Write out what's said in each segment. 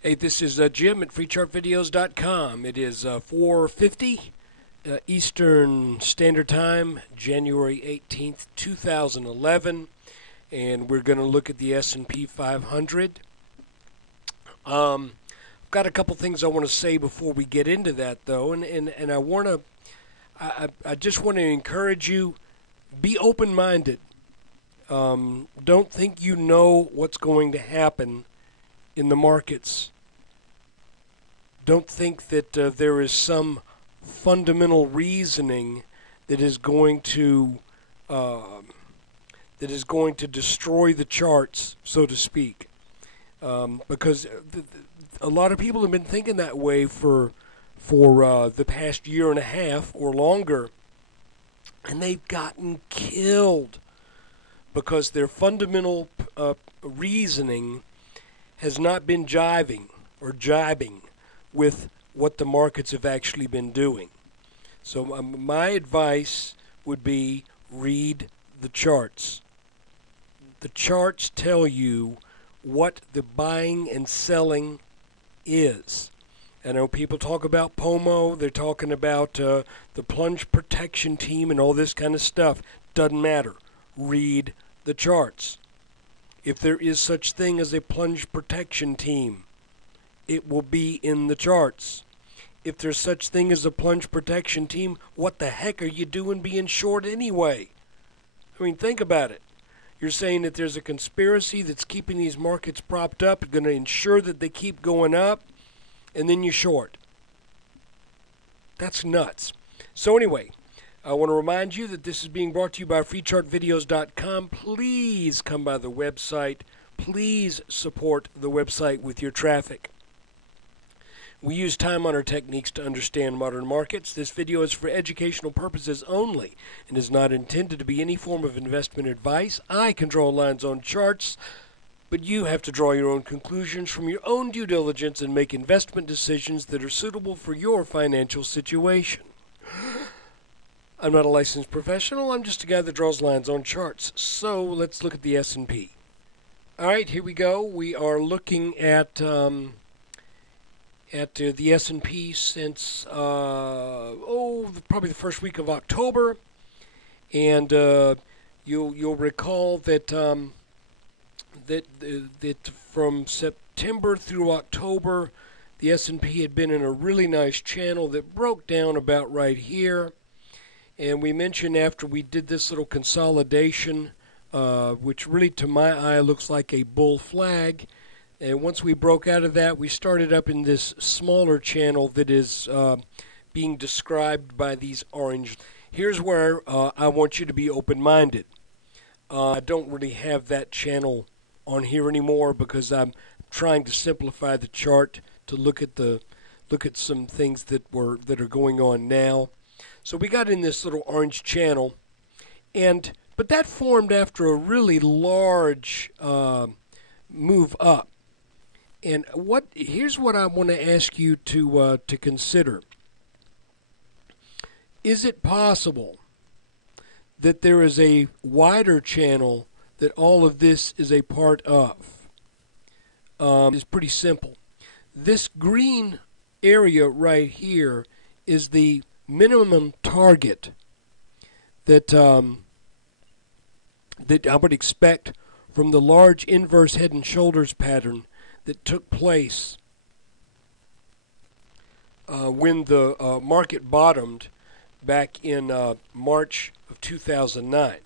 Hey, this is Jim at freechartvideos.com. It is 4:50 Eastern Standard Time, January 18th, 2011, and we're going to look at the S&P 500. I've got a couple things I want to say before we get into that, though, and I just want to encourage you, be open-minded. Don't think you know what's going to happen in the markets. Don't think that there is some fundamental reasoning that is going to destroy the charts, so to speak, because a lot of people have been thinking that way for the past year and a half or longer, and they've gotten killed because their fundamental reasoning has not been jiving or jibing with what the markets have actually been doing. So my advice would be read the charts. The charts tell you what the buying and selling is. I know people talk about POMO, they're talking about the plunge protection team and all this kind of stuff. Doesn't matter. Read the charts. If there is such thing as a plunge protection team, it will be in the charts. If there's such thing as a plunge protection team, what the heck are you doing being short anyway? I mean, think about it. You're saying that there's a conspiracy that's keeping these markets propped up, going to ensure that they keep going up, and then you short. That's nuts. So anyway, I want to remind you that this is being brought to you by freechartvideos.com. Please come by the website. Please support the website with your traffic. We use time-honored techniques to understand modern markets. This video is for educational purposes only and is not intended to be any form of investment advice. I can draw lines on charts, but you have to draw your own conclusions from your own due diligence and make investment decisions that are suitable for your financial situation. I'm not a licensed professional. I'm just a guy that draws lines on charts. So let's look at the S&P. All right, here we go. We are looking at the S&P since probably the first week of October, and you'll recall that that from September through October, the S&P had been in a really nice channel that broke down about right here, and we mentioned after we did this little consolidation, which really to my eye looks like a bull flag. And once we broke out of that, we started up in this smaller channel that is being described by these orange. Here's where I want you to be open-minded. I don't really have that channel on here anymore because I'm trying to simplify the chart to look at some things that are going on now. So we got in this little orange channel, but that formed after a really large move up. And here's what I want to ask you to consider. Is it possible that there is a wider channel that all of this is a part of? It's pretty simple. This green area right here is the minimum target that I would expect from the large inverse head and shoulders pattern that took place when the market bottomed back in March of 2009.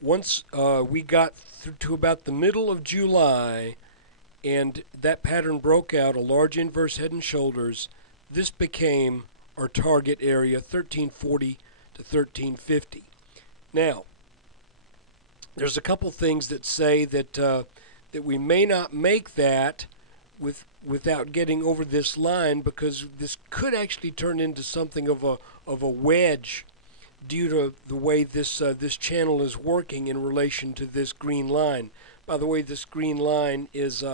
Once we got to about the middle of July and that pattern broke out, a large inverse head and shoulders, this became our target area, 1340 to 1350. Now, there's a couple things that say that we may not make that without getting over this line, because this could actually turn into something of a wedge due to the way this channel is working in relation to this green line. By the way, this green line is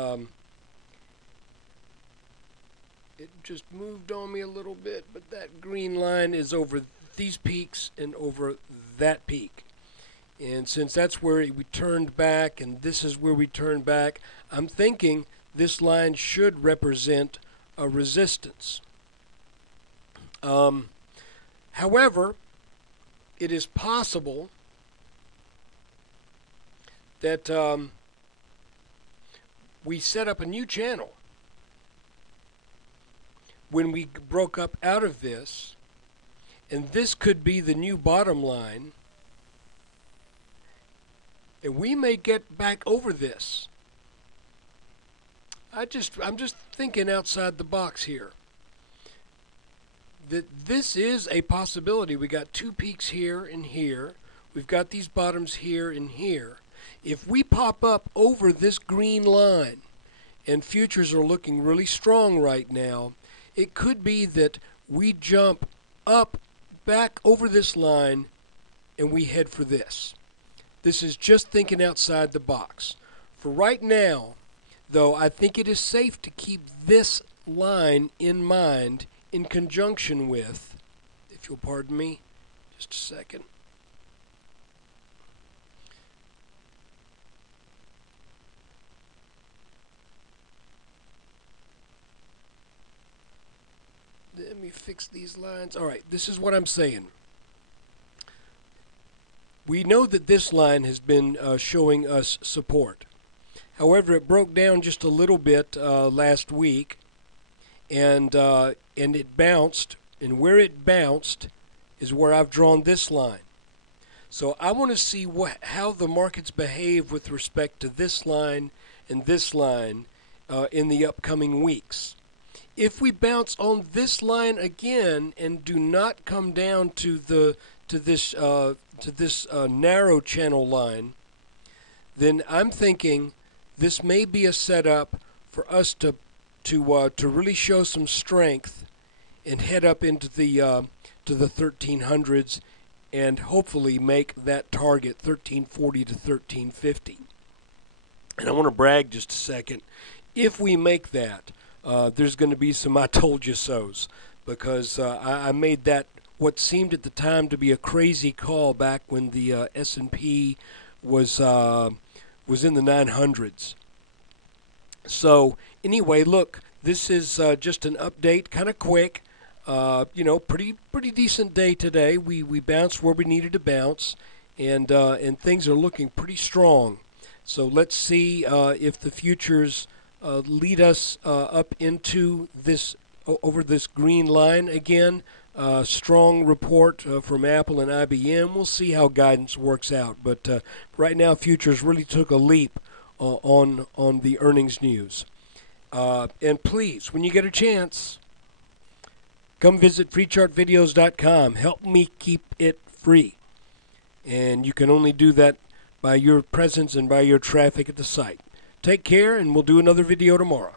it just moved on me a little bit, but that green line is over these peaks and over that peak. And since that's where we turned back and this is where we turned back, I'm thinking this line should represent a resistance. However, it is possible that we set up a new channel when we broke up out of this, and this could be the new bottom line, and we may get back over this. I'm just thinking outside the box here. That this is a possibility. We got two peaks here and here. We've got these bottoms here and here. If we pop up over this green line, and futures are looking really strong right now, it could be that we jump up back over this line and we head for this. This is just thinking outside the box. For right now, though, I think it is safe to keep this line in mind in conjunction with, if you'll pardon me, just a second. Let me fix these lines. All right, this is what I'm saying. We know that this line has been showing us support. However, it broke down just a little bit last week, and it bounced. And where it bounced is where I've drawn this line. So I want to see how the markets behave with respect to this line and this line in the upcoming weeks. If we bounce on this line again and do not come down to this narrow channel line, then I'm thinking this may be a setup for us to really show some strength and head up into the to the 1300s and hopefully make that target 1340 to 1350. And I want to brag just a second. If we make that, there's going to be some I told you so's, because I made that what seemed at the time to be a crazy call back when the S&P was in the 900s. So anyway, look, this is just an update, kind of quick. Pretty decent day today. We bounced where we needed to bounce, and things are looking pretty strong. So let's see if the futures lead us up into this over this green line again. Strong report from Apple and IBM. We'll see how guidance works out. But right now, futures really took a leap on the earnings news. And please, when you get a chance, come visit freechartvideos.com. Help me keep it free. And you can only do that by your presence and by your traffic at the site. Take care, and we'll do another video tomorrow.